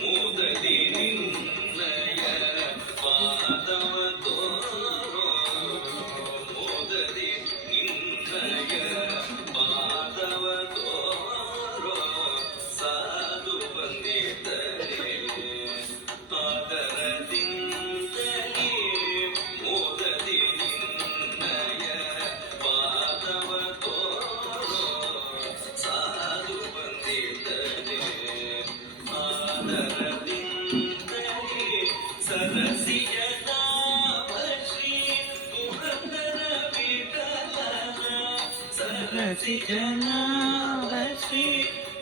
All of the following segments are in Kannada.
ಮೂದಲಿ ನಿನ್ನಯ ಪಾದವ ತೋರೋ ಮೂದಲಿ ನಿನ್ನಯ ಪಾದವ ತೋರೋ ಸಾಧು ಬಂದಿದ್ದರೆ ಆದರದಿಂದಲೇ ಮೂದಲಿ ನಿನ್ನಯ ಪಾದವ ತೋರೋ ಸಾಧು ಬಂದಿದ್ದರೆ ಆದರದಿಂದಲೇ ಸರಸಿಯ ನಾಮ ಶ್ರೀ ಪುರಂದರ ವಿಠಲನ ಸರಸಿಯ ನಾಮ ಶ್ರೀ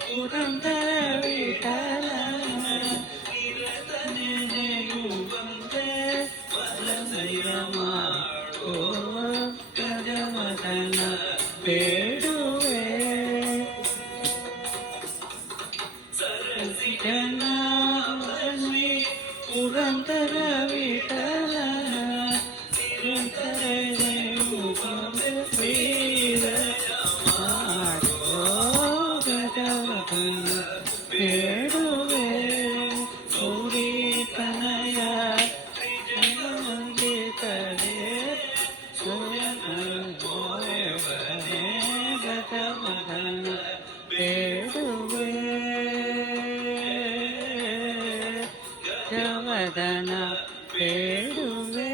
ಪುರಂದರ ವಿಠಲನ ನಿರತ ನೆನೆಯುವಂತೆ ವರದಯ ಮಾಡೋ ಗಜವದನ ಬೇಡುವೆ ಸರಸಿಜನಾಮಿ ಪುರಂದರ ವಿಠಲನ ನಿರಂತರ ವೀರ ಮಾಡೋ ಗಜವದನ ಬೇಡುವೆ ಗೌರಿ ತನಯ ತ್ರಿಜನಂದಿತರೆ ಸ್ವಯಂವನೆ ಗಜವದನ ಬೇಡುವೆ ಗಜವದನ ಬೇಡುವೆ